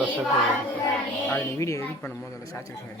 வருஷத்துக்கு அது நீ வீடியோ எடிட் பண்ணும்போது அந்த saturation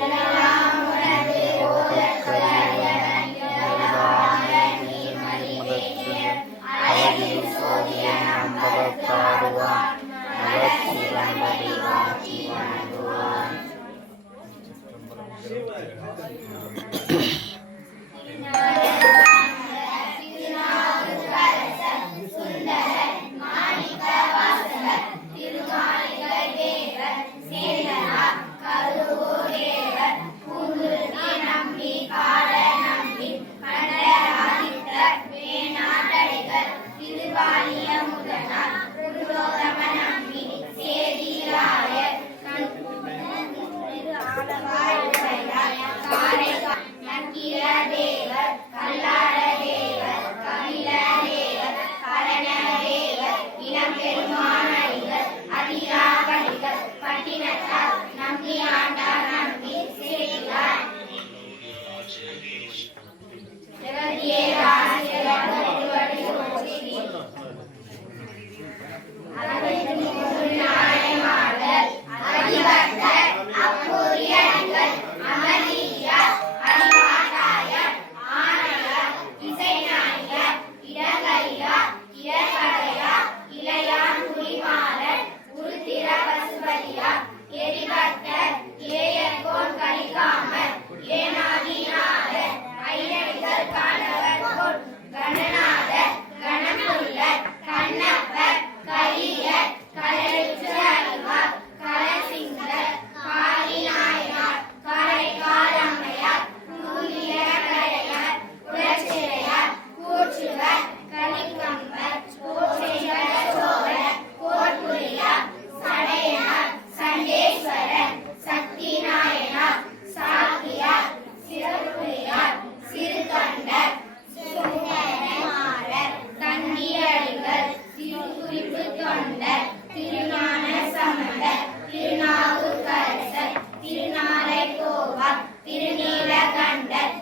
Thank you. Yeah. Thiruneelakandar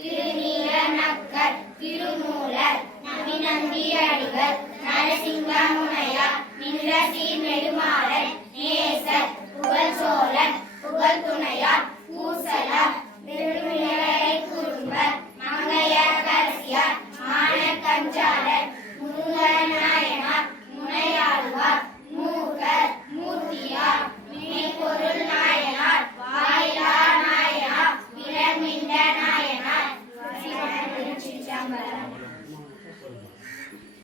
Thiruneelanakkar Thirumoolar Naminandhi Adigal Narasinga முனையா நின்ற சீர் நெடுமாறன் நேசர் புகழ் சோழன் புகழ் துணையார்